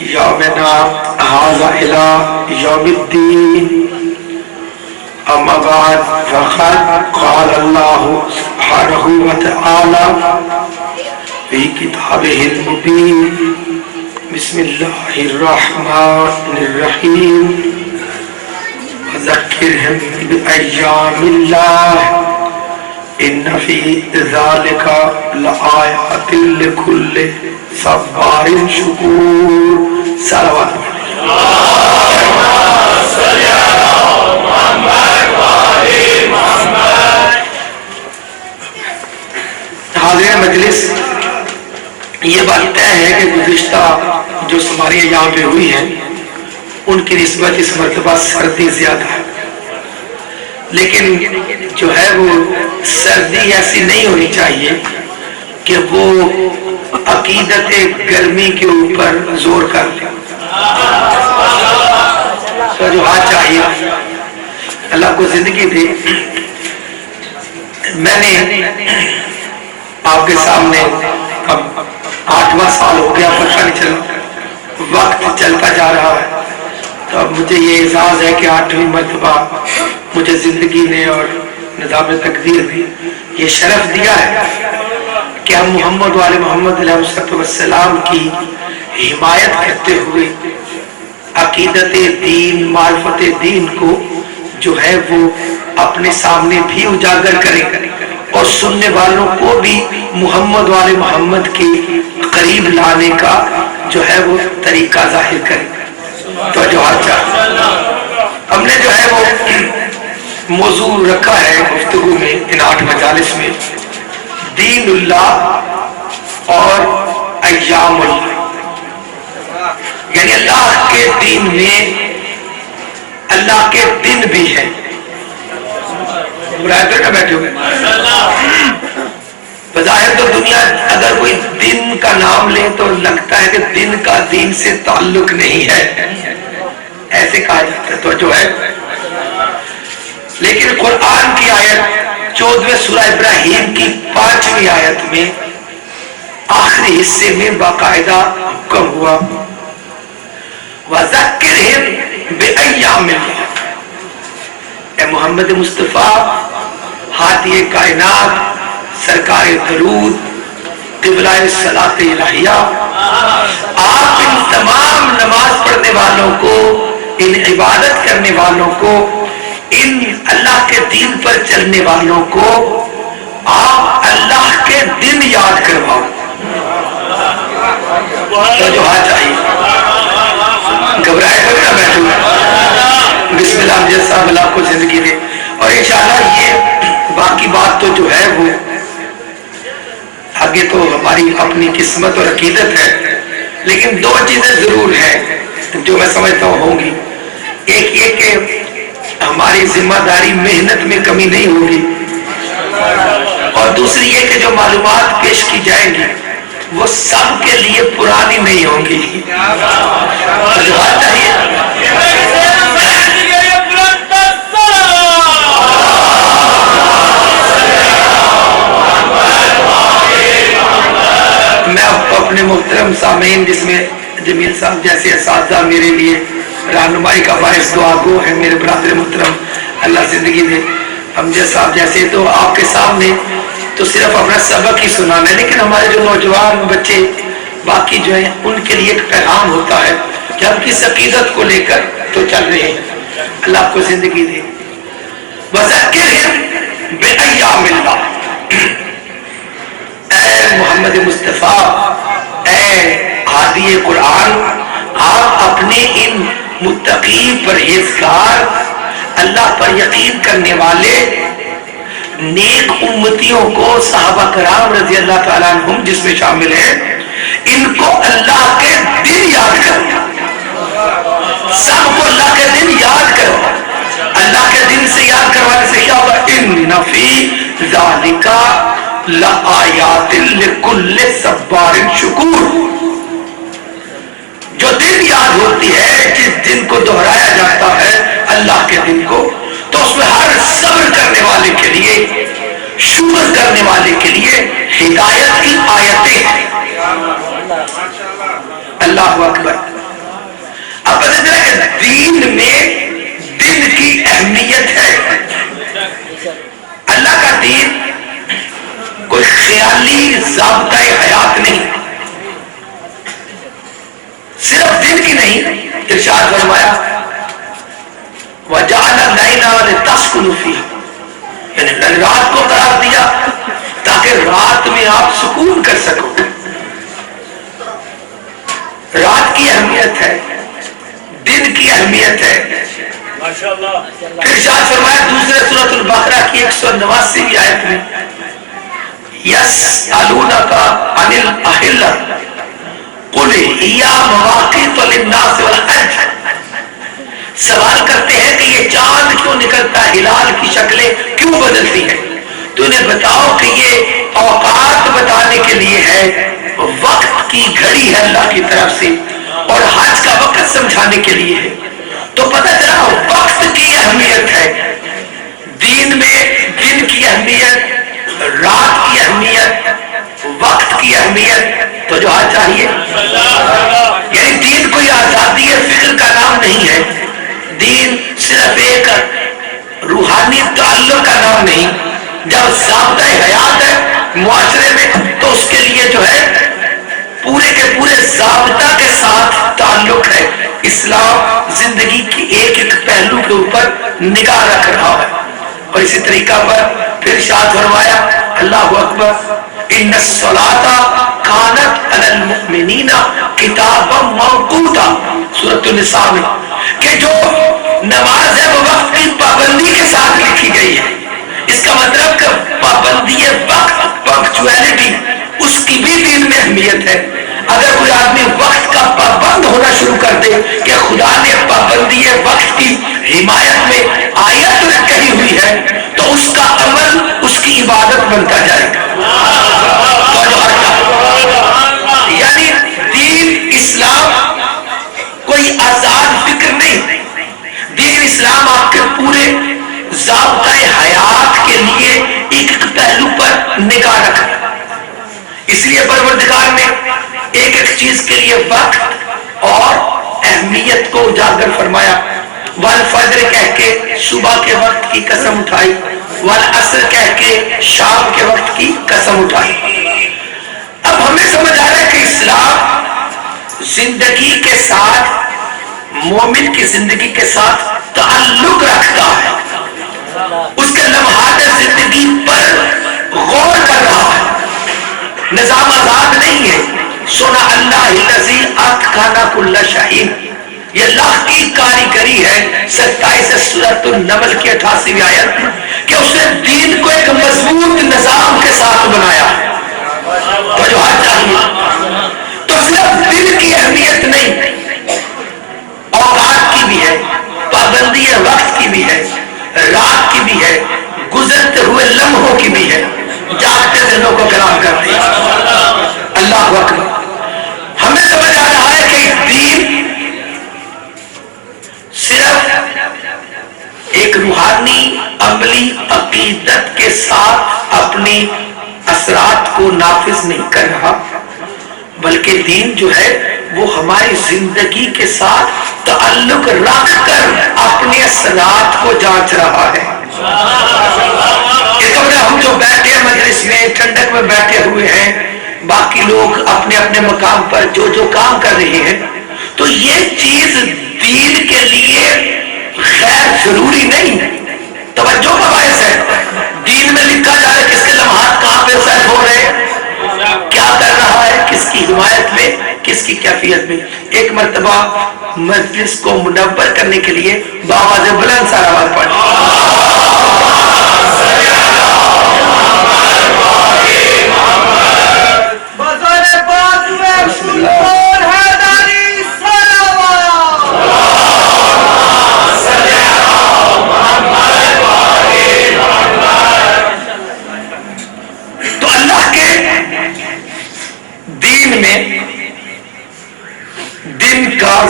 یومنا ھذا الی یوم الدین اما بعد فقد قال اللہ سبحانہ وتعالی فی کتابہ المبین بسم اللہ الرحمن الرحیم وذکرہم بایام اللہ ان فی ذالک لآیات لکل صبار شکور صلوات حاضرین مجلس، یہ بات طے ہے کہ گزشتہ جو سماریاں یہاں پہ ہوئی ہیں ان کی نسبت اس مرتبہ سردی زیادہ ہے، لیکن جو ہے وہ سردی ایسی نہیں ہونی چاہیے کہ وہ عقیدت گرمی کے اوپر زور کر لے۔ تو جو ہاتھ چاہیے، اللہ کو زندگی دے۔ میں نے آپ کے سامنے اب 8واں سال ہو گیا، پتہ نہیں چلا، وقت چلتا جا رہا ہے، تو اب مجھے یہ اعزاز ہے کہ 8ویں مرتبہ مجھے زندگی نے اور نظام تقدیر نے یہ شرف دیا ہے کہ ہم محمد وآل محمد علیہ السلام کی حمایت کرتے ہوئے عقیدت دین، معرفت دین کو جو ہے وہ اپنے سامنے بھی اجاگر کریں اور سننے والوں کو بھی محمد وآل محمد کے قریب لانے کا جو ہے وہ طریقہ ظاہر کریں۔ تو جو ہم نے جو ہے وہ موضوع رکھا ہے گفتگو میں ان 8 مجالس میں، دین اللہ اور ایام اللہ، یعنی اللہ کے دین میں اللہ کے دن بھی ہیں۔ برائے نہ بیٹھے ہوئے، بظاہر تو دنیا اگر کوئی دن کا نام لے تو لگتا ہے کہ دن کا دین سے تعلق نہیں ہے، ایسے کہا جاتا ہے، تو جو ہے، لیکن قرآن کی آیت 14ویں سورہ ابراہیم کی 5ویں آیت میں آخری حصے میں باقاعدہ حکم ہوا وَذَكِّرْهِمْ بِأَيَّامِ اللَّهِ، اے محمد مصطفیٰ، ہادی کائنات، سرکار درود، قبلہ صلاۃ الہیہ، آپ ان تمام نماز پڑھنے والوں کو، ان عبادت کرنے والوں کو، ان اللہ کے دین پر چلنے والوں کو آپ اللہ کے دن یاد کرواؤ۔ تو جو ہاتھ چاہیے، گھبرائے کبھی نہ بیٹھو، بسم اللہ جیسا اللہ کو زندگی دے، اور انشاءاللہ یہ باقی بات تو جو ہے وہ آگے تو ہماری اپنی قسمت اور عقیدت ہے، لیکن 2 چیزیں ضرور ہیں جو میں سمجھتا ہوں گی۔ ایک یہ کہ ہماری ذمہ داری محنت میں کمی نہیں ہوگی، اور دوسری یہ کہ جو معلومات پیش کی جائیں گی وہ سب کے لیے پرانی نہیں ہوں گی۔ جو بات چاہیے، میں اپنے محترم سامعین، جس میں جمیل صاحب جیسے اساتذہ میرے لیے رہنمائی کا باعث دعا گو ہے، میرے برادر محترم اللہ زندگی دے، امجد صاحب جیسے، تو آپ کے سامنے تو صرف اپنا سبق ہی سنانا ہے، لیکن ہمارے جو نوجوان بچے باقی جو ہیں ان کے لیے ایک پیغام ہوتا ہے کہ ہم کس عقیدت کو لے کر تو چل رہے ہیں۔ اللہ آپ کو زندگی دے۔ وَذَكِّرْهِمْ بِأَيَّامِ اللَّهِ، اے محمد مصطفیٰ، اے ہادی قرآن، آپ اپنے ان متقی پرہیزگار، اللہ پر یقین کرنے والے نیک امتیوں کو، صحابہ کرام رضی اللہ تعالیٰ عنہم جس میں شامل ہیں، ان کو اللہ کے دن یاد کرو، سب کو اللہ کے دن یاد کرو۔ اللہ کے دن سے یاد کروانے سے کیا ہوگا؟ ان فی ذالک لآیات لکل صبار شکور، جو دن یاد ہوتی ہے، جس دن کو دہرایا جاتا ہے اللہ کے دن کو، تو اس میں ہر صبر کرنے والے کے لیے، شکر کرنے والے کے لیے ہدایت کی آیتیں ہیں۔ اللہ اکبر۔ دین میں دن کی اہمیت ہے. اللہ کا دین کوئی خیالی ضابطۂ حیات نہیں، صرف دن کی نہیں. ارشاد فرمایا وَجَعَلَ اللَّيْلَ لِتَسْكُنُوا فِيهِ، یعنی رات کو قرار دیا تاکہ رات میں آپ سکون کر سکو. رات کی اہمیت ہے، دن کی اہمیت ہے. پھر ارشاد فرمایا دوسرے سورۃ البقرہ کی 189ویں آیت میں یسألونک عن الأہلہ قل ہی مواقیت للناس والحج، سوال کرتے ہیں کہ یہ چاند کیوں نکلتا ہے، ہلال کی شکلیں کیوں بدلتی ہیں، تو انہیں بتاؤ کہ یہ اوقات بتانے کے لیے ہے، وقت کی گھڑی ہے اللہ کی طرف سے، اور حج کا وقت سمجھانے کے لیے ہے. تو پتہ چلا وقت کی اہمیت ہے. دین میں دن کی اہمیت، رات کی اہمیت، وقت کی اہمیت. تو جو آج چاہیے یعنی دین کوئی آزادی فکر کا نام نہیں ہے، دین صرف ایک روحانی تعلق کا نام نہیں. جب ضابطۂ حیات ہے معاشرے میں تو اس کے لیے جو ہے پورے کے پورے ضابطہ کے ساتھ تعلق ہے. اسلام زندگی کی ایک ایک پہلو کے اوپر نگاہ رکھ رہا ہے. اور اسی طریقہ پر پھر ارشاد فرمایا اللہ اکبر ان الصلاۃ کانت علی المؤمنین کتابا موقوتا، سورۃ النساء میں، کہ جو نماز ہے وہ وقت کی پابندی کے ساتھ لکھی گئی ہے. اس کا مطلب کہ پابندی وقت، پنکچویلٹی، اس کی بھی دین میں اہمیت ہے. اگر کوئی آدمی وقت کا پابند ہونا شروع کر دے کہ خدا نے پابندی وقت کی حمایت میں آیت کہی ہوئی ہے تو اس کا عمل اس کی عبادت بنتا جائے گا. یعنی دین اسلام کوئی آزاد فکر نہیں، دین اسلام آپ کے پورے ضابطۂ حیات کے لیے ایک ایک پہلو پر نگاہ رکھتا. اس لیے پروردگار نے ایک ایک چیز کے لیے وقت اور اہمیت کو اجاگر فرمایا. والفجر کہہ کے صبح کے وقت کی قسم اٹھائی، والعصر کہہ کے شام کے وقت کی قسم اٹھائی. اب ہمیں سمجھ آ رہا ہے کہ اسلام زندگی کے ساتھ، مومن کی زندگی کے ساتھ تعلق رکھتا ہے، اس کے لمحات زندگی پر غور کر رہا ہے. نظام آزاد نہیں ہے. سنا اللہ الذی اتقن کل شیء، یہ اللہ کی کاریگری ہے. 27 سورۃ النمل کی 88ویں آیت کہ اس نے دین کو ایک مضبوط نظام کے ساتھ بنایا. تو جو ہر چاہیے تو صرف دل کی اہمیت نہیں، اوقات کی بھی ہے، پابندی وقت کی بھی ہے، رات کی بھی ہے، گزرتے ہوئے لمحوں کی بھی ہے، جاگتے دنوں کو کلام کرتے ہیں. اللہ اکبر. ہمیں سمجھ آ رہا ہے کہ دین صرف ایک روحانی عملی عقیدت کے ساتھ اپنی اثرات کو نافذ نہیں کر رہا، بلکہ دین جو ہے وہ ہماری زندگی کے ساتھ تعلق رکھ کر اپنے اثرات کو جانچ رہا ہے. ہم جو بیٹھے ہیں مجلس میں ٹھنڈک میں بیٹھے ہوئے ہیں، باقی لوگ اپنے اپنے مقام پر جو جو کام کر رہے ہیں، تو یہ چیز دین کے لیے غیر ضروری نہیں، توجہ کا باعث ہے. دین میں لکھا جا رہا ہے کس کے لمحات کہاں پہ سیٹ ہو رہے ہیں، کیا کر رہا ہے، کس کی حمایت میں، کس کی کیفیت میں. ایک مرتبہ مجلس کو منور کرنے کے لیے بآواز بلند سلام پڑھ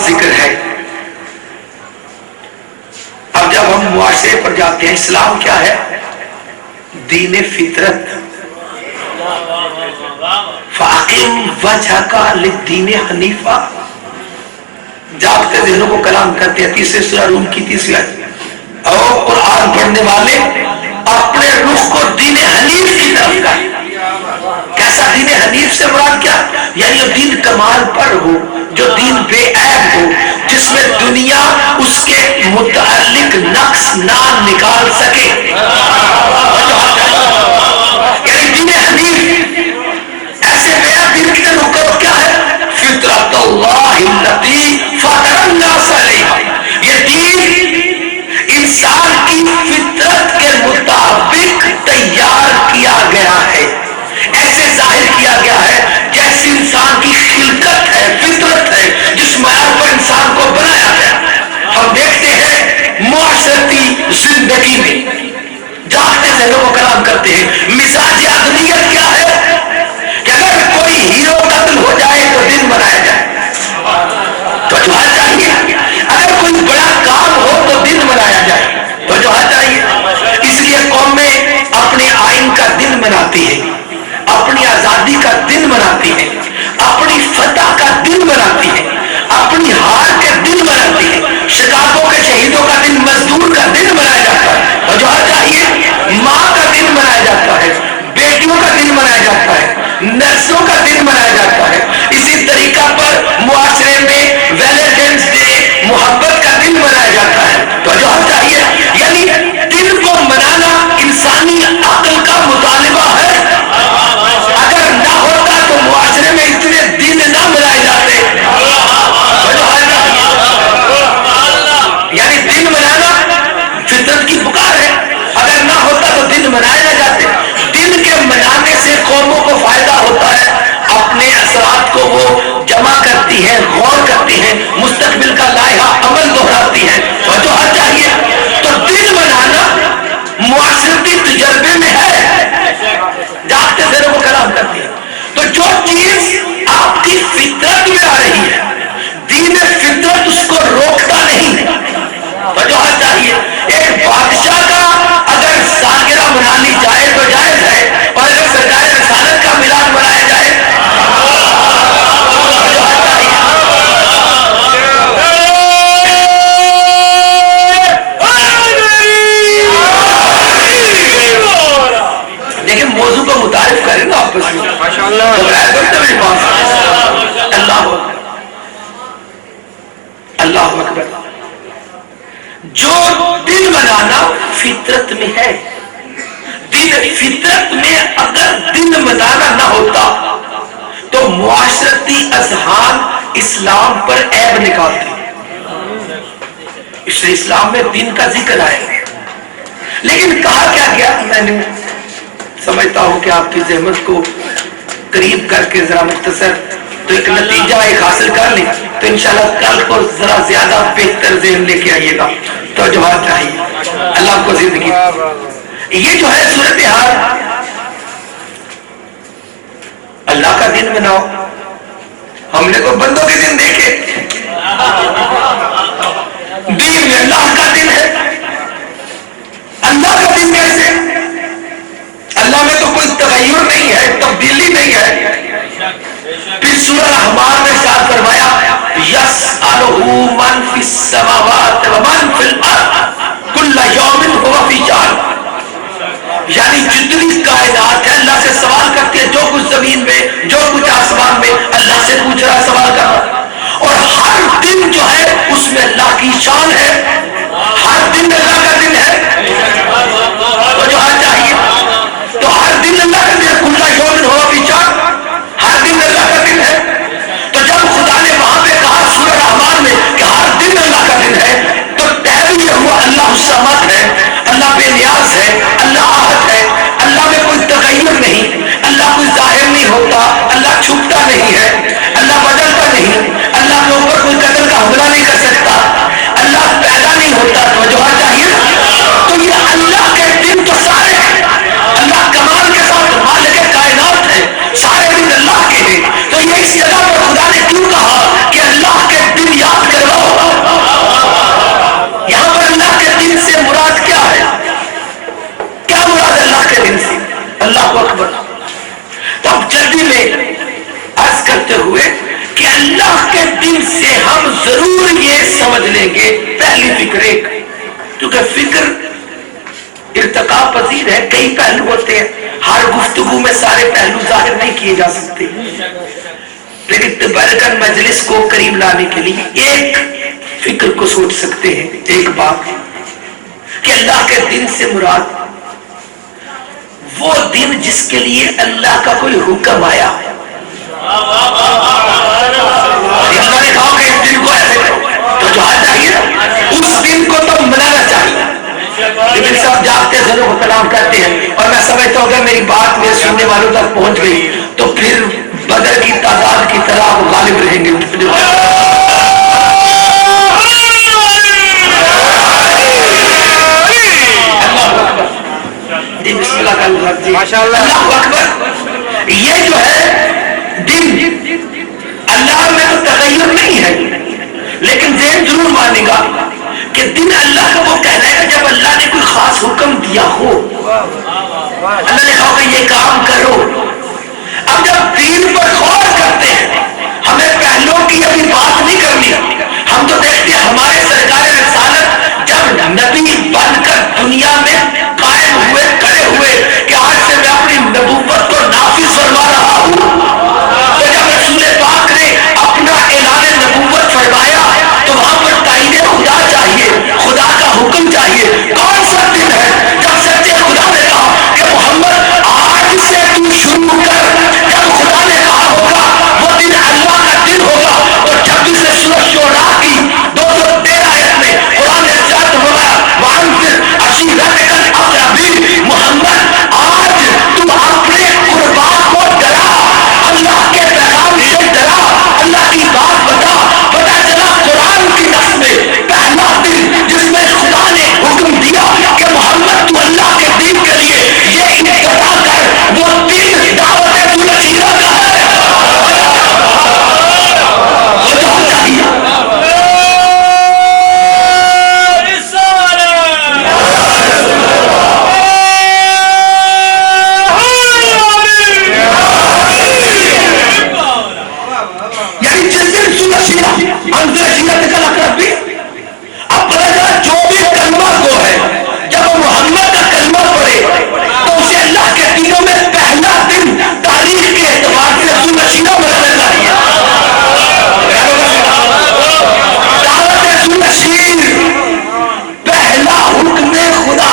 ذکر ہے. اب جب ہم معاشرے پر جاتے ہیں، اسلام کیا ہے؟ دین فطرت. فَأَقِمْ وَجْهَكَ لِلدِّينِ حَنِيفًا، جاگتے ذہنوں کو کلام کرتے ہیں. تیسرے سورہ روم کی 30 آیت. اور قرآن پڑھنے والے اپنے رخ کو دین حنیف کی طرف کا. کیسا دین حنیف سے مراد کیا؟ یعنی وہ دین کمال پر ہو، جو دین بے عیب ہو، جس میں دنیا اس کے متعلق نقص نہ نکال سکے. یعنی دین حنیف ایسے بے عیب دین کی طرف کرو. کیا ہے؟ فطرت اللہ التی فطر الناس علیہا. یہ دین انسان کی فطرت کے مطابق تیار کیا گیا ہے، ایسے ظاہر کیا گیا ہے جیسی انسان کی خلقت ہے، فطرت ہے، جس معیار پر انسان کو بنایا گیا. ہم دیکھتے ہیں معاشرتی زندگی میں جاگتے ذہنوں کو کلام کرتے ہیں. مزاج عدلیت کیا ہے کہ اگر کوئی ہیرو قتل ہو جائے تو دن منایا جائے. تو جو چاہیے اگر کوئی بڑا کام ہو تو دن منایا جائے. تو جو چاہیے اس لیے قومیں اپنے آئین کا دن مناتی ہے، اپنی آزادی کا دن مناتی ہے، اپنی فتح کا دن مناتی ہے، اپنی ہار کے دن مناتی ہے. شکاگو کے شہیدوں کا دن مزدور کا دن منایا جاتا ہے. اور جو چاہیے ماں کا دن منایا جاتا ہے، بیٹیوں کا دن منایا جاتا ہے، نرسوں کا دن منایا جاتا ہے. اسی طریقہ پر معاشرے میں ویلنٹائنس ڈے، محبت کا دن منایا جاتا ہے. تو جو چاہیے یعنی دن کو منانا انسانی عقل کا مطالبہ ہے. اگر نہ ہوتا تو معاشرے میں اتنے دن نہ منائے جاتے. یعنی دن منانا فطرت کی پکار ہے. اگر نہ ہوتا تو دن منائے نہ جاتے. دن کے منانے سے قوموں کو فائدہ ہوتا ہے، اپنے اثرات کو وہ جمع کرتی ہے، غور کرتی ہے، مستقبل کا لائحہ عمل دہراتی ہے. اور جو چاہیے تو دن منانا معاشرتی تجربے میں ہے، جاگتے ذہنوں کو کلام کرتی ہے. تو جو چیز آپ کی فطرت میں آ رہی ہے، دین فطرت اس کو روکتا نہیں. تو جو چاہیے ایک بادشاہ کا اگر سالگرہ منا لی جائے تو جائز ہے، اور اگر سرکار رسالت کا میلاد منایا جائے تو جو چاہیے. دیکھیں موضوع کو متعارف کریں نا آپس میں. اللہ اکبر. جو دن منانا فطرت میں ہے. دن فطرت میں اگر دن منانا نہ ہوتا تو معاشرتی اذہان اسلام پر عیب نکالتے. اس لیے اسلام میں دن کا ذکر آئے. لیکن کہا کیا گیا؟ میں نے سمجھتا ہوں کہ آپ کی زحمت کو قریب کر کے ذرا مختصر تو ایک نتیجہ ایک حاصل کر لیں تو انشاءاللہ کل کو ذرا زیادہ بہتر ذہن لے کے آئیے گا. تو جواب چاہیے اللہ کو زندگی. یہ جو ہے صورتحال، اللہ کا دن مناؤ. ہم نے کوئی بندوں کے دن دیکھے؟ دین میں اللہ کا دن ہے. اللہ کا دن کیسے؟ اللہ میں تو کوئی تغیر نہیں ہے، تبدیلی نہیں ہے. پھر سورہ رحمان میں ارشاد فرمایا یسألہ من فی السماوات ومن فی الارض کل یوم هو فی شأن. یعنی جتنی کائنات ہے اللہ سے سوال کرتی ہے. جو کچھ زمین میں، جو کچھ آسمان میں، اللہ سے پوچھ رہا ہے، سوال کر رہا. اور ہر دن جو ہے اس میں اللہ کی شان ہے. ہر دن اللہ کا دن ہے. تو جو ہر چاہیے تو ہر دن اللہ کا دن ہے. کل یوم هو فی شأن، ہر دن اللہ کا دن ہے. تو جب خدا نے وہاں پہ کہا سورہ رحمان میں کہ ہر دن اللہ کا دن ہے تو سمجھ لیں گے پہلی فکر ایک، کیونکہ فکر ارتقا پذیر ہے، کئی پہلو ہوتے ہیں، ہر گفتگو میں سارے پہلو ظاہر نہیں کیے جا سکتے، لیکن تبرکن مجلس کو قریب لانے کے لیے ایک فکر کو سوچ سکتے ہیں، ایک بات کہ اللہ کے دن سے مراد وہ دن جس کے لیے اللہ کا کوئی حکم آیا، اللہ نے کہا کہ اس دن کو ایسے کرو تو جو چاہیے اس دن کو تو منانا چاہیے، لیکن سب جاگتے ضرور کو کلام کرتے ہیں، اور میں سمجھتا ہوں کہ میری بات میرے سننے والوں تک پہنچ گئی تو پھر بدر کی تعداد کی طرح وہ غالب رہیں گے۔ اللہ اکبر، یہ جو ہے دن اللہ میں تو تغیر نہیں ہے، لیکن ذہن ضرور مانے گا کہ دن اللہ کا وہ کہنا ہے جب اللہ نے کوئی خاص حکم دیا ہو، اللہ نے کہا کہ یہ کام کرو۔ اب جب دین پر غور کرتے ہیں، ہمیں پہلوں کی ابھی بات نہیں کرنی، ہم تو دیکھتے ہیں ہمارے سرکار رسالت جب نبی بن کر دنیا میں قائم ہوئے، کھڑے ہوئے کہ آج سے میں اپنی نبوت کو نافذ فرما رہا ہوں، تو جب رسول پاک نے اپنا اعلان نبوت فرمایا تو وہاں پر تعین خدا چاہیے، خدا کا حکم چاہیے۔ کون سا دن ہے جب سچے خدا نے کہا کہ محمد آج سے تو شروع کر، جب خدا نے کہا ہوگا وہ دن اللہ کا دن ہوگا، تو 26 سورۃ شعراء کی 213 آیت میں قرآن نے ارشاد فرمایا وَأَنذِرْ عَشِيرَتَكَ الْأَقْرَبِينَ، محمد آج تم اپنے قربا کو ڈرا، اللہ کے پیغام سے ڈرا، اللہ کی بات بتا۔ پتا چلا قرآن کی نص میں پہلا دن جس میں خدا نے حکم دیا کہ محمد تو اللہ کے دین کے لیے یہ ابتدا کر، وہ دن دعوت ذوالعشیرہ کا ہے، وہ جو چاہیے۔ یعنی جس دن ذوالعشیرہ انذر عشیرتک الاقربین، اب پتہ چلا جو بھی کلمہ کو ہے جب وہ محمد کا کلمہ پڑھے تو اسے اللہ کے دنوں میں پہلا دن تاریخ کے اعتبار سے ذوالعشیرہ منانا چاہیے۔ دعوت ذوالعشیر پہلا حکم خدا،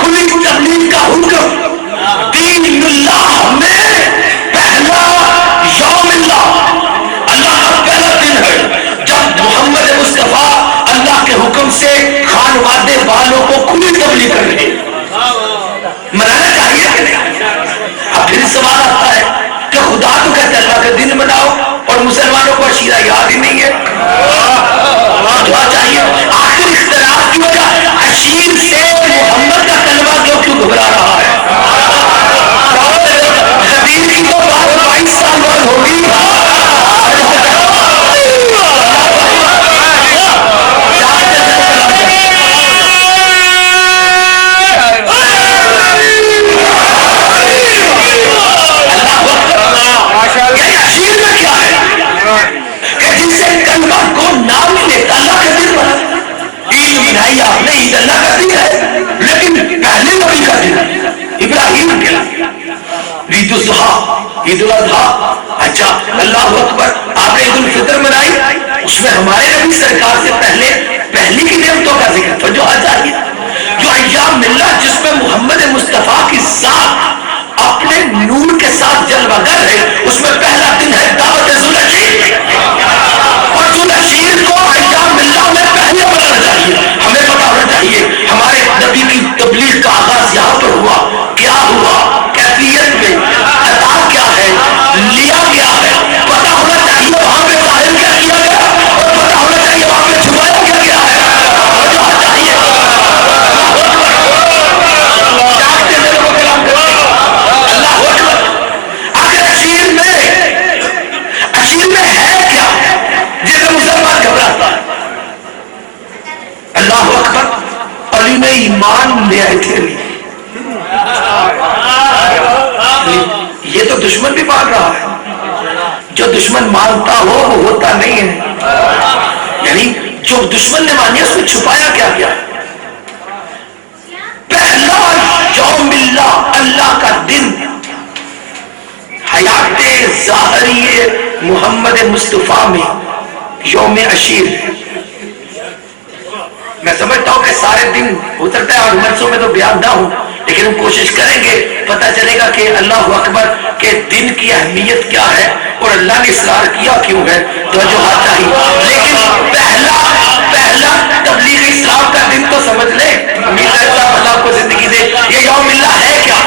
کھلی تبلیغ کا حکم، دین اللہ میں پہلا یوم اللہ، اللہ کا پہلا دن ہے جب محمد مصطفیٰ اللہ کے حکم سے خانوادے والوں کو کھلی تبلیغ کر رہے ہیں، منانا چاہیے کہ نہیں؟ اب پھر سوال آتا ہے کہ خدا تو کہتا ہے اللہ کا دن مناؤ اور مسلمانوں کو عشیرہ یاد ہی نہیں ہے، دعا چاہیے۔ آخر اختلاف کی وجہ عشیر سے محمد کا کلمہ کیوں گھبرا رہا ہے؟ غدیر کی تو بات 22 سال بعد ہوگی، عشیر میں کیا ہے کہ جن سے کلمہ کو نام نہیں لیتا اللہ کا دن بنا، عید منائی آپ نے، عید اللہ کا دن ہے، لیکن پہلے نبی کا دن ہے، ابراہیم کے عید الاضحیٰ، عید الاضحیٰ، اچھا اللہ اکبر، آپ نے عید الفطر منائی، اس میں ہمارے نبی سرکار سے پہلے پہلی کی نعمتوں کا ذکر تو جو آ چاہیے، جو ایام ملت جس میں محمد مصطفیٰ کی ذات اپنے نور کے ساتھ جلوہ گر ہے، اس میں پہلا دن ہے دعوت ذوالعشیر، اور ذوالعشیر کو ایام ملت میں پہلے بنانا چاہیے۔ ہمیں پتا ہونا چاہیے ہمارے نبی کی تبلیغ کا آغاز یہاں پر ہوا، کیا ہوا، کیفیت میں ادا کیا ہے، لیا گیا ہے، پتا ہونا چاہیے وہاں پہ ظاہر کیا کیا گیا، اور پتا ہونا چاہیے وہاں پہ چھپایا کیا گیا ہے، جو چاہیے جاگتے دل کو کلام کرتے ہیں۔ اللہ اکبر، آخر عشیر میں ہے کیا جسے مسلمان گھبراتا ہے؟ اللہ اکبر، علی نے ایمان لے آئے تھے، یہ تو دشمن بھی مان رہا ہے، جو دشمن مانتا ہو وہ ہوتا نہیں ہے، یعنی جو تو دشمن نے مانی اس میں چھپایا کیا کیا؟ پہلا یوم اللہ، اللہ کا دن، حیات ظاہری محمد مصطفیٰ میں یوم عشیر ہے۔ میں سمجھتا ہوں کہ سارے دن اترتا ہے اور مرسوں میں تو بیان نہ ہوں، لیکن ہم کوشش کریں گے، پتہ چلے گا کہ اللہ اکبر کے دن کی اہمیت کیا ہے اور اللہ نے اصرار کیا کیوں ہے، توجہ چاہیے۔ لیکن پہلا تبلیغ اسلام کا دن تو سمجھ لیں، امید کرتا ہوں اللہ کو زندگی دے، یہ یوم اللہ ہے کیا؟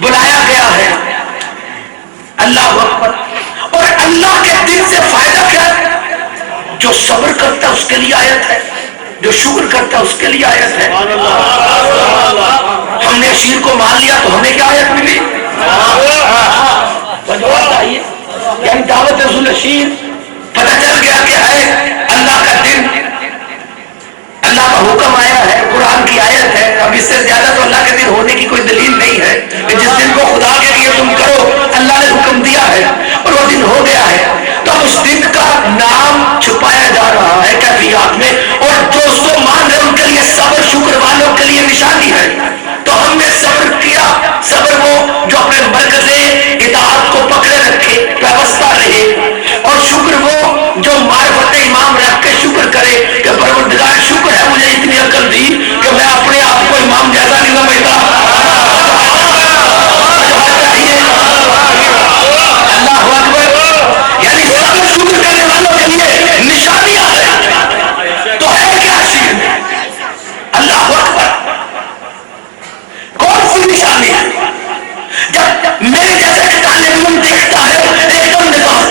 بلایا گیا ہے اللہ اکبر، اور اللہ کے دن سے فائدہ کیا ہے؟ جو صبر کرتا ہے اس کے لیے آیت ہے، جو شکر کرتا ہے اس کے لیے آیت ہے۔ ہم نے شیر کو مان لیا تو ہمیں کیا آیت ملی؟ یعنی دعوت رسول شیر، پتہ چل گیا کہ ہے اللہ کا دن، اللہ کا حکم آیا ہے، قرآن کی آیت ہے۔ اب اس سے زیادہ تو اللہ کے دن ہونے کی کوئی دلیل نہیں ہے کہ جس دن کو خدا کے لیے تم کرو، اللہ نے حکم دیا ہے اور وہ دن ہو گیا ہے، تو اس دن کا نام چھپایا جا رہا ہے کیفیات میں، اور جو اس کو مان رہے ان کے لیے صبر، شکر والوں کے لیے نشانی ہے۔ تو ہم نے صبر کیا، صبر وہ جو اپنے مرکز اطاعت کو پکڑے رکھے، وابستہ رہے، اور شکر وہ جو معرفت امام رکھ کے شکر کرے کہ پروردگار شکر ہے مجھے اتنی عقل دی کہ میں اپنے آپ کو امام جیسا نہیں سمجھتا۔ اللہ اکبر، یعنی صبر شکر کرنے والوں کے لیے نشانیاں ہیں، تو ہے کیا شیر میں؟ اللہ اکبر، کون سی نشانی ہے؟ جب میرے جیسے کہ طالب علم دیکھتا ہے ایک دم نظام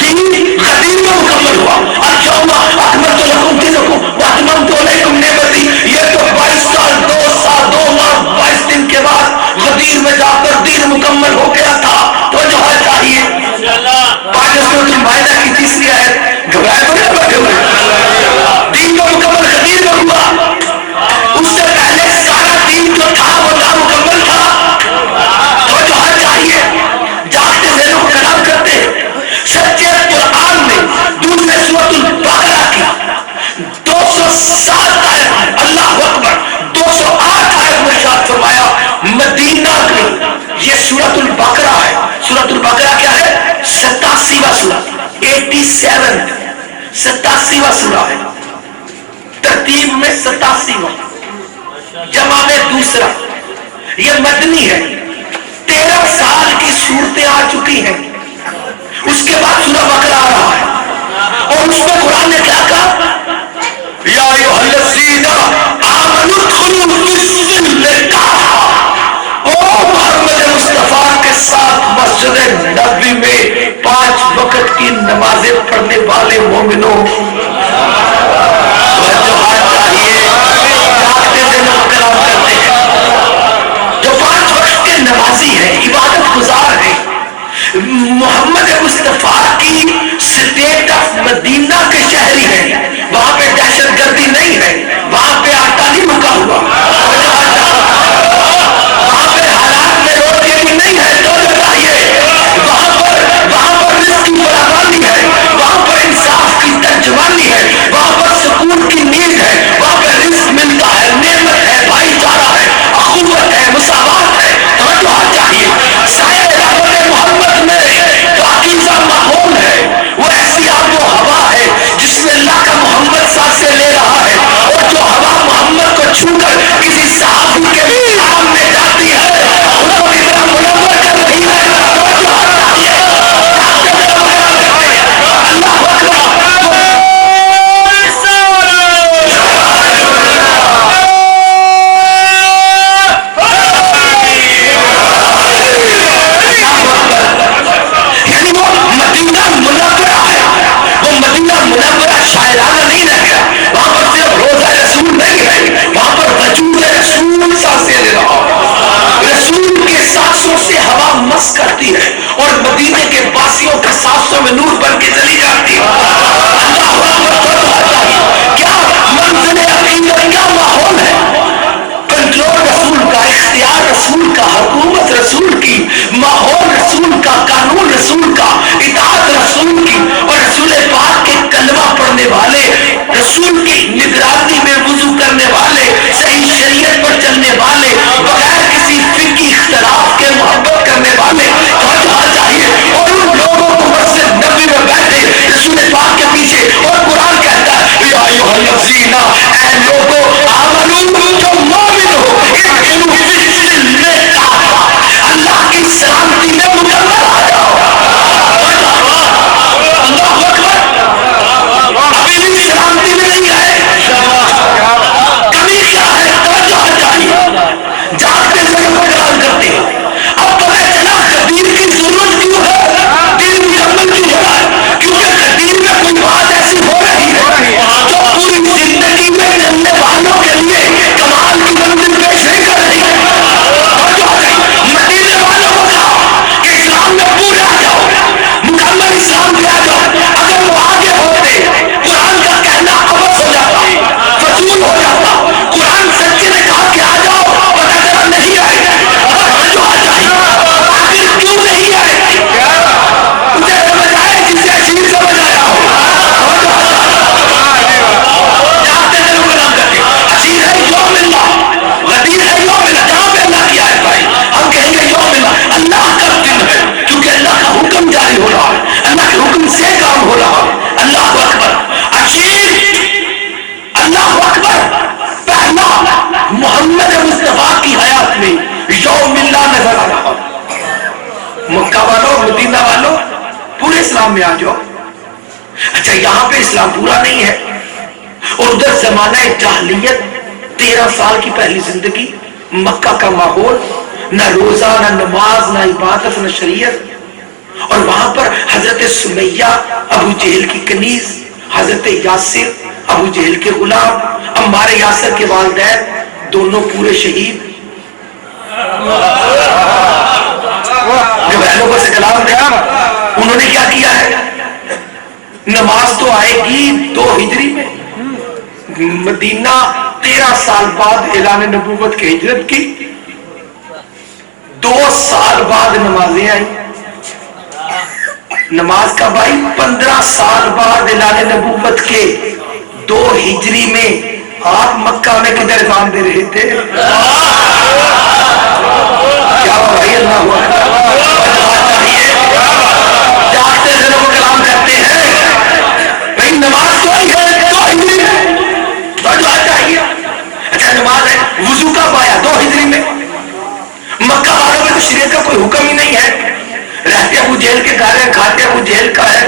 دین خدیر میں مکمل ہوا، اليوم اکملت لکم دینکم واتممت علیکم نعمتی، یہ تو 22 سال 2 ماہ 22 دن کے بعد غدیر میں جا کر دین مکمل ہو گیا تھا۔ تو جو ہے چاہیے پانچ سورۃ المائدہ کی تیسری آیت، گھبرائے تو نہیں بیٹھے ہوئے، دین کو مکمل غدیر میں ہوا، اس سے پہلے سارا دین جو تھا وہ نامکمل تھا۔ تو جو ہے چاہیے جاگتے ذہنوں کو کلام کرتے ہیں۔ سچے قرآن میں دوسرے سورۃ البقرہ کی 207 آیت، اللہ اکبر، 208 آیت میں ارشاد فرمایا مدینہ میں، یہ سورۃ البقرہ ہے۔ سورۃ البقرہ کیا ہے؟ 87واں سورہ، 87واں سورہ ہے، ترتیب میں 87واں، جمع میں دوسرا، یہ مدنی ہے، 13 سال کی صورتیں آ چکی ہیں، اس کے بعد سورہ بقرہ آ رہا ہے، اور اس میں قرآن نے کیا کہا؟ یا ایھا الذین آمنوا ادخلوا فی السلم کافہ، او محمد مصطفیٰ کے ساتھ مسجد نبوی میں 5 وقت کی نمازیں پڑھنے والے مومنوں، نمازی ہے، عبادت گزار ہے، محمد مصطفیٰ کی اسٹیٹ آف مدینہ کے شہری ہیں، وہاں پہ دہشت گردی نہیں ہے، وہاں پہ آٹا نہیں رکا ہوا، وہاں پہ حالات میں روٹی بھی نہیں ہے، تو چاہیے وہاں پر رزق کی فراوانی ہے، وہاں پر انصاف کی ترجمانی ہے، وہاں پر سکون کی نیند ہے، وہاں پہ رزق ملتا ہے، نعمت ہے، بھائی چارہ ہے، اخوت ہے، مساوات ہے۔ چاہیے سایہ رحمت محمد میں پاکیزہ ماحول ہے، وہ ایسی آب و ہوا ہے جس میں اللہ کا محمد سانسیں لے رہا ہے، اور جو ہوا محمد کو چھو کر کسی صحابی کے سامنے جاتی ہے اس کو اتنا منور کر رہی ہے۔ اللہ اکبر، شاعرانہ نہیں رہ گیا، وہاں پر صرف روزہ رسول نہیں ہے، وہاں پر وجود رسول سانسیں لے رہا ہے، رسول کے سانسوں سے ہوا مس کرتی ہے اور مدینے کے باسیوں کے سانسوں میں نور بن کے چلی جاتی ہے۔ اللہ اکبر، کیا منزل عقیدت، کیا ماحول ہے، کنٹرول رسول کا، اختیار رسول کا، حکومت رسول کی، ماحول رسول کا، قانون رسول کا، اطاعت رسول کی، اور رسول پاک کے کلمہ پڑھنے والے اچھا یہاں پہ اسلام پورا نہیں ہے، اور ادھر زمانہ جاہلیت، 13 سال کی پہلی زندگی، مکہ کا ماحول، نہ روزہ نہ نماز نہ عبادت نہ شریعت، اور وہاں پر حضرت سمیہ ابو جہل کی کنیز، حضرت یاسر ابو جہل کے غلام، عمار یاسر کے والدین دونوں پورے شہید۔ جو بہنوں سے کلام دیا انہوں نے کیا کیا ہے؟ نماز تو آئے گی 2 ہجری میں، مدینہ 13 سال بعد اعلان نبوت کی ہجرت کی، 2 سال بعد نمازیں آئی۔ نماز کا بھائی 15 سال بعد اعلان نبوت کے 2 ہجری میں آپ مکہ میں کدھر اذان دے رہے تھے؟ کیا ہوا بھائی؟ اللہ ہوا جاگتے ذرا وہ کلام کرتے ہیں بھائی نماز تو آئی ہے 2 ہجری میں، توجہ چاہیے۔ اچھا نماز ہے، وضو کا پایا 2 ہجری میں، مکہ والوں میں تو شریعت کا کوئی حکم ہی نہیں ہے، رہتے ابو جہل کے گھر ہے، کھاتے ابو جہل کا ہے،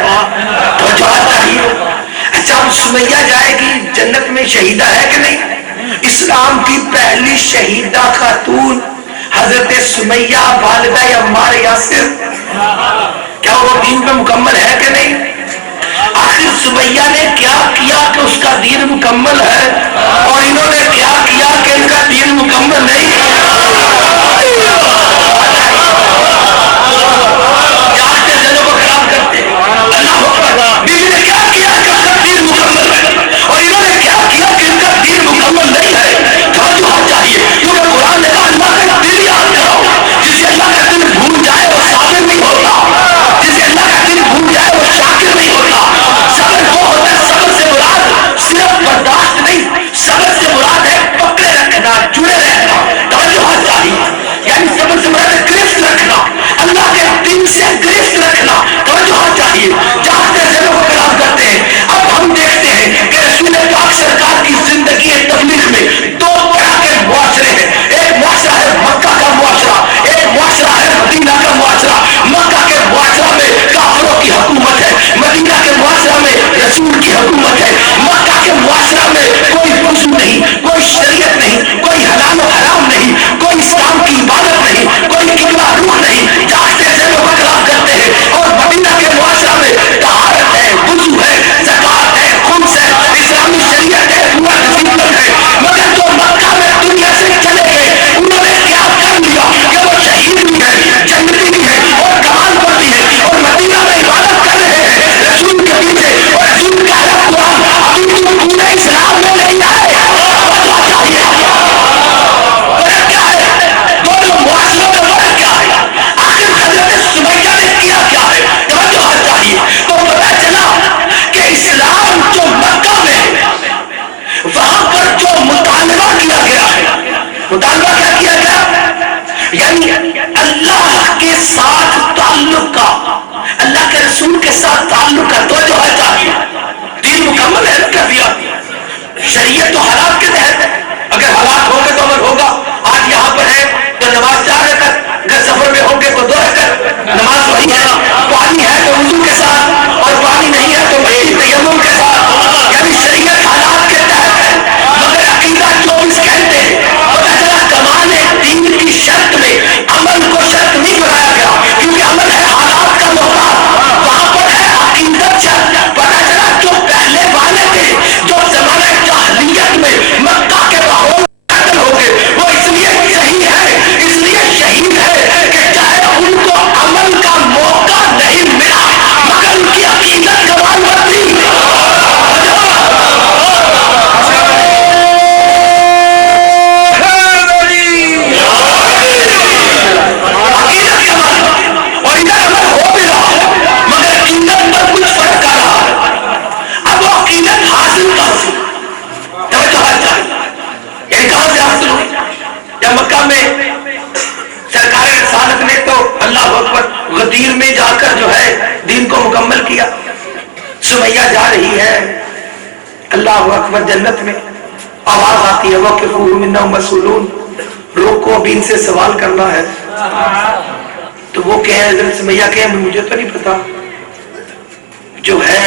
تو جو چاہیے۔ اچھا اب سمیہ جائے گی جنت میں، شہیدہ ہے کہ نہیں؟ اسلام کی پہلی شہیدہ خاتون حضرت سمیہ والدہ عمار یاسر، کیا وہ دین پہ مکمل ہے کہ نہیں؟ آخر سمیہ نے کیا کیا کہ اس کا دین مکمل ہے، اور انہوں نے کیا کیا کہ ان کا دین مکمل نہیں؟ شریعت تو حالات کے تحت ہے، اگر حالات ہوں گے تو عمل ہوگا۔ آج یہاں پر ہے تو نماز 4 رکعت، اگر سفر میں ہوں گے تو 2 رکعت، نماز وہی ہے، پانی ہے تو وضو کے ساتھ، اور پانی نہیں ہے تو وہی تیمم کے ساتھ، یعنی شریعت حالات کے تحت ہے۔ مگر عقیدہ 24 گھنٹے پتہ چلا کمال دین کی شرط میں عمل کو شرط نہیں بنایا گیا، کیونکہ عمل ہے حالات کا محتاج، وہاں پر ہے عقیدت شرط۔ پتہ چلا جو پہلے والے تھے جو زمانہ جاہلیت میں مکہ کے ماحول قتل ہو گئے، وہ اس لیے صحیح ہے، اس لیے شہید ہے کہ چاہے ان کو عمل کا موقع نہیں ملا مگر ان کی عقیدت کمال بنتی۔ مکہ میں سرکار رسالت نے تو اللہ اکبر غدیر میں جا کر جو ہے دین کو مکمل کیا۔ سمیہ جا رہی ہے، اللہ اکبر، جنت میں آواز آتی ہے وَقِفُوهُمْ إِنَّهُمْ مَسْئُولُونَ، روکو اب ان سے سوال کرنا ہے۔ تو وہ کہیں حضرت سمیہ کہیں مجھے تو نہیں پتا، جو ہے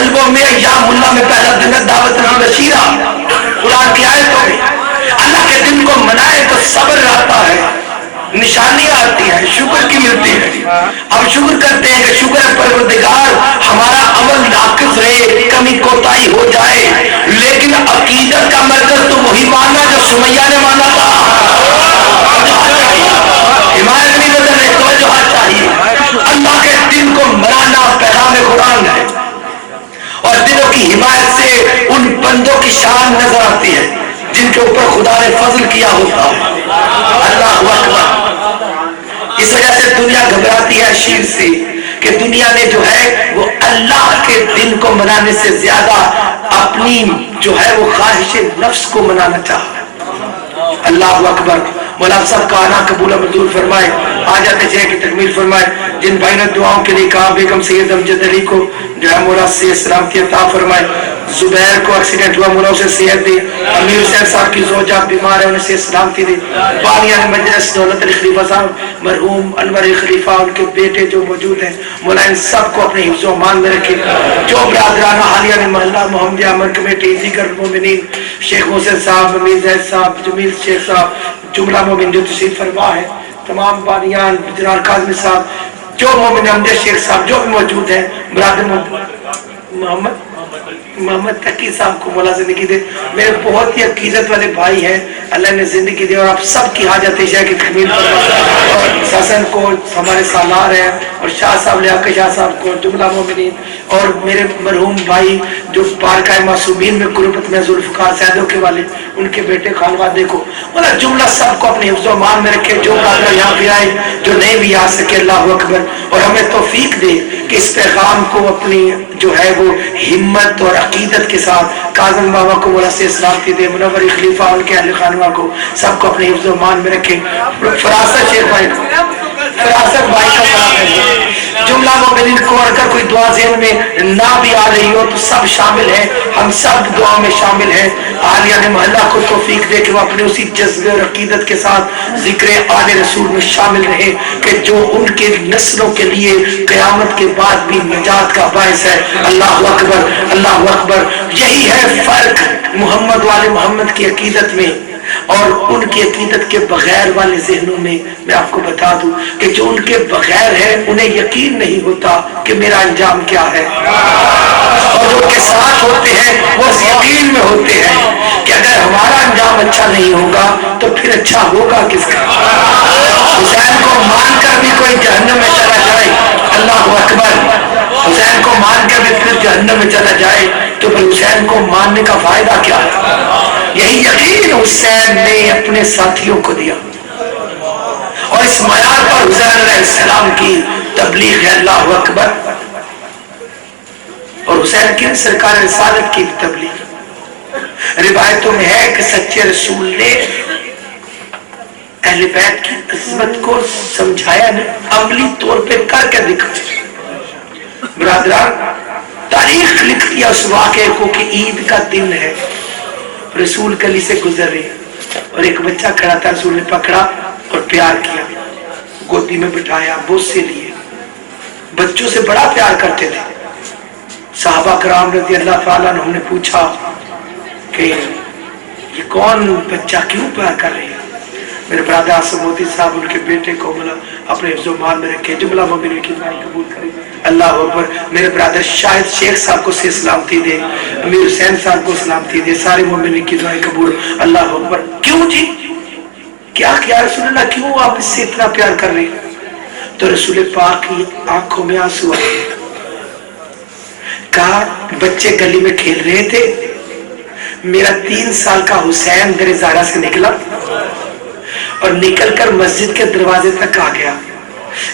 قلبوں میں ایام اللہ میں پہلا دن ہے دعوت بشیرہ، قرآن کی آیتوں میں اللہ کے دن کو منائے تو صبر آتا ہے، نشانیاں آتی ہیں، شکر کی ملتی ہے۔ اب شکر کرتے ہیں کہ شکر ہے پروردگار ہمارا عمل ناقص رہے، کمی کوتاہی ہو جائے، لیکن عقیدت کا مرکز تو وہی مانا جو سمیہ نے مانا تھا۔ حمایت نہیں بدل رہے، توجہ چاہیے۔ اللہ کے دن کو منانا پیغام قرآن ہے، اور دلوں کی حمایت سے ان بندوں کی شان نظر آتی ہے جن کے اوپر خدا نے فضل کیا ہوتا ہے۔ اللہ اکبر۔ اس وجہ سے دنیا گھبراتی ہے شیر سے کہ دنیا نے جو ہے وہ اللہ کے دن کو منانے سے زیادہ اپنی جو ہے وہ خواہش نفس کو منانا چاہا۔ اللہ اکبر۔ مولانا صاحب کا آنا قبول منظور فرمائے، آ جاتے جائے کی تکمیل فرمائے۔ جن بھائی نے دعاؤں کے لیے کہا، بیگم سید امجد علی کو جو ہے مولا سے سلامتی عطا فرمائے، زبیر کو ایکسیڈنٹ ہوا مولا اسے صحت دے، امیر حسین صاحب کی زوجہ بیمار ہے انہیں سے سلامتی دے، بانیان مجلس دولت علی خلیفہ صاحب مرحوم انور خلیفہ ان کے بیٹے جو موجود ہیں مولا ان سب کو اپنے حفظ و امان میں رکھے۔ جو برادران حالیہ محلہ محمدیہ امر کمیٹی دیگر مومنین شیخ حسین صاحب، امیر زید صاحب، جمیل شیخ صاحب، جملہ مومن جو تشریف فرما ہے، تمام بانیان جنرال کاظمی صاحب، جو مومن امجد شیخ صاحب جو بھی موجود ہیں، برادر محمد تقی صاحب کو مولا زندگی دے، میرے بہت ہی عقیدت والے بھائی ہیں، اللہ نے زندگی دے، اور آپ سب کی حاجت عشاء کی تکمیل فرمائے، اور سسن کو ہمارے سالار ہیں، اور شاہ صاحب لیاقت شاہ صاحب کو، جملہ مومنین، اور میرے مرحوم بھائی جو بارگاہ معصومین میں قربت میں ذوالفقار سیدوں کے والے ان کے بیٹے خانوادے کو مولا جملہ سب کو اپنے حفظ و امان میں رکھے، جو برادر یہاں بھی آئے جو نہیں بھی آ سکے، اللہ اکبر، اور ہمیں توفیق دے کہ اس پیغام کو اپنی جو ہے وہ ہمت اور عقیدت کے ساتھ کاظم بابا کو مولا سے سلامتی دے، منور خلیفہ ان کے اہل خانواہ کو سب کو اپنے حفظ و امان میں رکھے، فراست شیخ بھائی کو، فراست بھائی کا سلام ہے، جملہ مومنین کو اگر کوئی دعا ذہن میں نہ بھی آ رہی ہو تو سب شامل ہیں، ہم سب دعا میں شامل ہیں۔ عالیہ محلہ کو توفیق دے کہ وہ اپنے اسی جذبے اور عقیدت کے ساتھ ذکر آل رسول میں شامل رہے کہ جو ان کے نسلوں کے لیے قیامت کے بعد بھی نجات کا باعث ہے۔ اللہ اکبر، اللہ اکبر۔ یہی ہے فرق محمد والے محمد کی عقیدت میں اور ان کی عقیدت کے بغیر والے ذہنوں میں۔ میں آپ کو بتا دوں کہ جو ان کے بغیر ہے انہیں یقین نہیں ہوتا کہ میرا انجام کیا ہے، اور جو کے ساتھ ہوتے ہیں وہ اس یقین میں ہوتے ہیں کہ اگر ہمارا انجام اچھا نہیں ہوگا تو پھر اچھا ہوگا کس کا۔ حسین کو مان کر بھی کوئی جہنم میں چلا جائے، اللہ اکبر، حسین کو مان کر بھی پھر جہنم میں چلا جائے تو پھر حسین کو ماننے کا فائدہ کیا ہے؟ یہی یقین حسین نے اپنے ساتھیوں کو دیا، اور اس معیار پر حسین علیہ السلام کی تبلیغ ہے، اللہ اکبر، اور حسین کی سرکار رسالت کی تبلیغ۔ روایتوں میں ہے کہ سچے رسول نے اہل بیت کی عظمت کو سمجھایا نہیں، عملی طور پہ کر کے دکھایا۔ برادران، تاریخ لکھ دیا اس واقعے کو کہ عید کا دن ہے، رسول گلی سے گزر رہے اور ایک بچہ کھڑا تھا، رسول نے پکڑا اور پیار کیا، گودی میں بٹھایا، بوس سے لیے، بچوں سے بڑا پیار کرتے تھے۔ صحابہ کرام رضی اللہ تعالیٰ عنہ نے پوچھا کہ یہ کون بچہ کیوں پیار کر رہے ہیں؟ میرے برادر آصف موتی صاحب ان کے بیٹے کو ملا اپنے حفظ و مان میں رکھے، جملہ مومنین کی دعائیں قبول کرے، اللہ اکبر۔ میرے برادر شاہد شیخ صاحب کو سے سلامتی دے، امیر حسین صاحب کو سلامتی دے، سارے مومنین کی دعائیں قبول، اللہ اکبر۔ کیوں جی؟ کیا رسول اللہ، کیوں آپ اس سے اتنا پیار کر رہے ہیں؟ تو رسول پاک کی آنکھوں میں آنسو آئے، کہا بچے گلی میں کھیل رہے تھے، میرا 3 سال کا حسین در زہرا سے نکلا اور نکل کر مسجد کے دروازے تک آ گیا،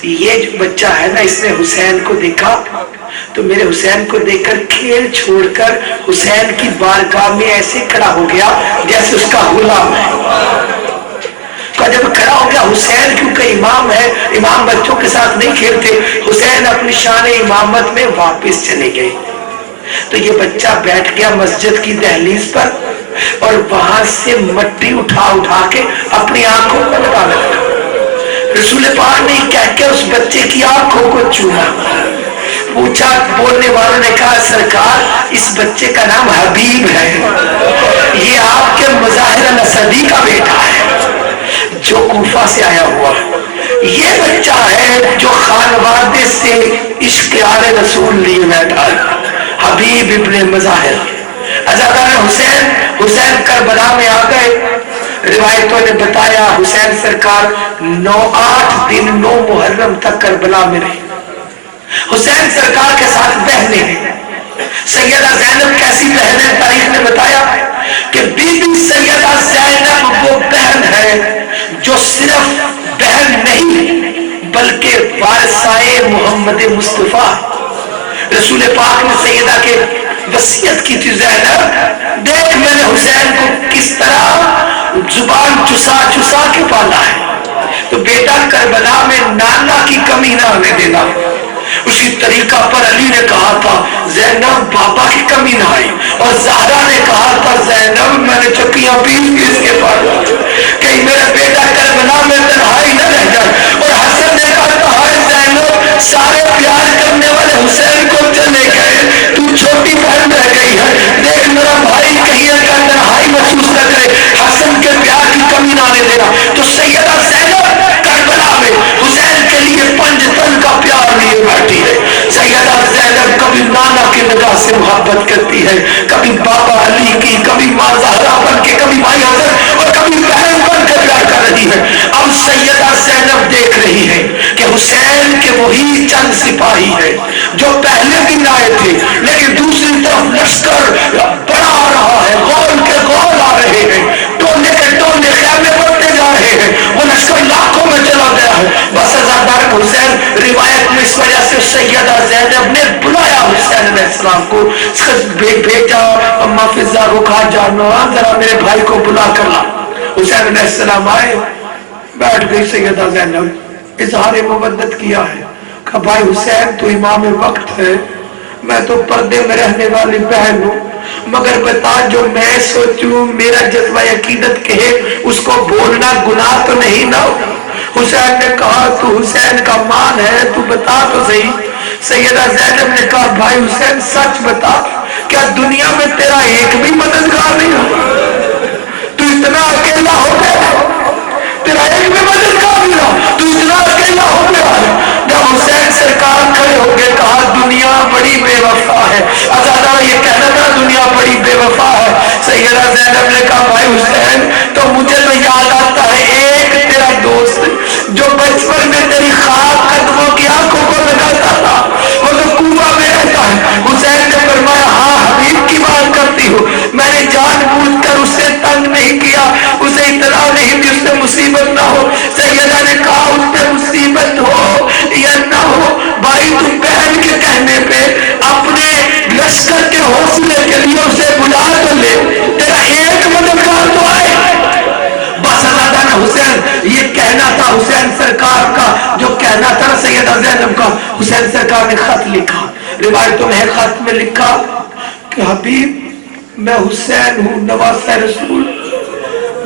یہ جو بچہ ہے نا اس نے حسین کو دیکھا تو میرے حسین کو دیکھ کر کھیل چھوڑ کر حسین کی بارگاہ میں ایسے کھڑا ہو گیا جیسے اس کا غلام ہے۔ جب کھڑا ہو گیا، حسین کیونکہ امام ہے، امام بچوں کے ساتھ نہیں کھیلتے، حسین اپنی شان امامت میں واپس چلے گئے، تو یہ بچہ بیٹھ گیا مسجد کی دہلیز پر اور وہاں سے مٹی اٹھا کے اپنی آنکھوں پر لگانے لگا۔ رسول پاک نے کہہ کے اس بچے کی آنکھوں کو چوما، پوچھا, بولنے والوں نے کہا سرکار اس بچے کا نام حبیب ہے, یہ آپ کے مظاہر الاسدی کا بیٹا ہے جو کوفہ سے آیا ہوا, یہ بچہ ہے جو خانوادے سے عشق آل رسول لیے بیٹھا ہے, حبیب ابن مظاہر. عزادار حسین کربلا میں آ گئے. روایتوں نے بتایا حسین سرکار 8 دن 9 محرم تک کربلا میں رہے. حسین سرکار کے ساتھ بہنیں ہیں. سیدہ زینب کیسی بہن ہے؟ تاریخ نے بتایا کہ بی بی سیدہ زینب وہ بہن ہے جو صرف بہن نہیں بلکہ وارثائے محمد مصطفیٰ. رسول پاک نے سیدہ کے وصیت کی تھی, زینب دیکھ میں نے حسین کو کس طرح زبان چسا چسا کے پالا ہے, تو بیٹا کربلا میں نانا کی کمی نہ ہونے دینا. اسی طریقہ پر علی نے کہا تھا زینب بابا کی کمی نہ آئی, اور زہرا نے کہا تھا زینب میں نے چکیاں پیس کے پالا کہیں میرا بیٹا کربلا میں تنہائی نہ رہ جائے. اور حسن نے کہا تھا زینب سارے پیار کرنے والے حسین کو چلے گئے, تو چھوٹی بہن رہ گئی ہے, دیکھ میرا بھائی کہیں کا تنہائی محسوس نہ کرے, حسن کے پیار کی کمی نہ آنے دینا. تو سیدہ زینب کربلا میں حسین کے لیے 5 تن کا پیار لیے بیٹھی ہے. سیدہ زینب کبھی نانا کی نگاہ سے محبت کرتی ہے, کبھی بابا علی کی, کبھی ماں زہرا بن کے, کبھی بھائی حسن, اور کبھی بہن بن کے پیار کر رہی ہے. اب سیدہ زینب دیکھ رہی ہے کہ حسین کے وہی چند سپاہی ہے جو پہلے دن آئے تھے, لیکن دوسری طرف لشکر بڑا آ رہا ہے, غول کے غول آ رہے ہیں, ٹولے کے ٹولے خیمے بڑھتے جا رہے ہیں, وہ لشکر لاکھوں میں چلا گیا ہے. بس عزادار حسین روایت میں اس وجہ سے سیدہ زینب نے بلایا حسین علیہ السلام کو, بھیجا اما فضا کو کہا جانو ذرا میرے بھائی کو بلا کر لا. حسین علیہ السلام آئے, بیٹھ گئی سیدہ زینب, اظہار مودت کیا ہے, کہا بھائی حسین تو امام وقت ہے, میں تو پردے میں رہنے والی بہن ہوں, مگر بتا جو میں سوچوں میرا جذبہ عقیدت کہے اس کو بولنا گناہ تو نہیں نہ ہو. حسین نے کہا تو حسین کا مان ہے, تو بتا تو صحیح. سیدہ زینب نے کہا بھائی حسین سچ بتا, کیا دنیا میں تیرا ایک بھی مددگار نہیں ہو؟ تو اتنا اکیلا ہو گیا, تیرا ایک بھی مددگار نہیں ہو, تو اتنا اکیلا ہو گیا. جب حسین سرکار کھڑے ہو گئے کہا دنیا بڑی بے وفا ہے. عزادار یہ کہنا تھا دنیا بڑی بے وفا ہے. سیدہ زینب نے کہا بھائی حسین تو مجھے تو یاد آتا ہے ایک تیرا دوست جو بچپن میں تیری خواب قدموں کی آنکھوں کو لگاتا تھا, وہ تو کوفہ میں رہتا ہے. حسین نے فرمایا ہاں حبیب کی بات کرتی ہوں, میں نے جان بوجھ کر اسے تنگ نہیں کیا, اسے اطلاع نہیں کہ اس سے مصیبت نہ ہو. سیدہ نے کہا اس سے مصیبت ہو یا نہ ہو بھائی تم بہن کے کہنے پہ اپنے لشکر کے حوصلے کے لیے اسے بلا تو لے, تیرا ایک مددگار تو آئے. بس اللہ حسین یہ کہنا تھا حسین سرکار کا, جو کہنا تھا سیدہ زینب کا. حسین سرکار نے خط لکھا, روایتوں میں خط میں لکھا کہ حبیب میں حسین ہوں نواسہ رسول,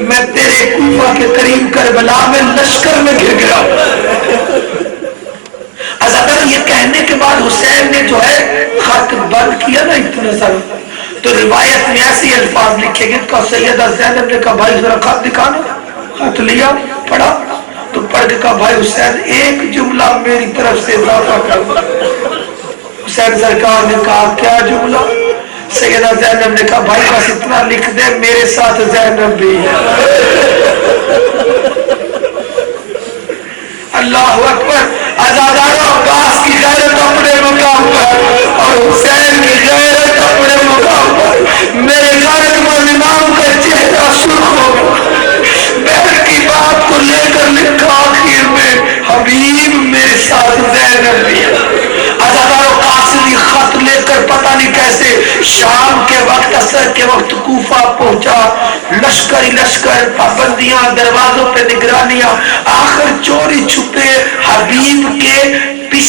میں تیرے کوفہ کے قریب کربلا میں لشکر میں گر گیا. اگر یہ کہنے کے بعد حسین نے جو ہے خط بند کیا نا اتنا سارا, تو روایت میں ایسی الفاظ لکھے گئے کہ سیدہ زینب نے کہا بھائی ذرا خط دکھانا. خط لیا, پڑھا, تو پڑھ کے کہا بھائی حسین ایک جملہ میری طرف سے اضافہ کر. حسین سرکار نے کہا کیا جملہ؟ سیدہ زینب نے کہا بھائی بس اتنا لکھ دے میرے ساتھ زینب بھی ہے. اللہ اکبر. عزاداروں عباس کی غیرت اپنے مقام پر اور حسین کی غیرت اپنے مقام پر. میرے غیرت مند امام کا چہرہ سرخ ہو گیا. بہن کی بات کو لے کر لکھا آخر میں حبیب میرے ساتھ زینب بھی ہے. عزاداروں قاصدی خط لے کر پتہ نہیں کیسے شام کے وقت عصر کے وقت کوفہ پہنچا. لشکر ہی لشکر, پابندیاں, دروازوں پہ نگرانیاں, آخر چوری چھپے حبیب کے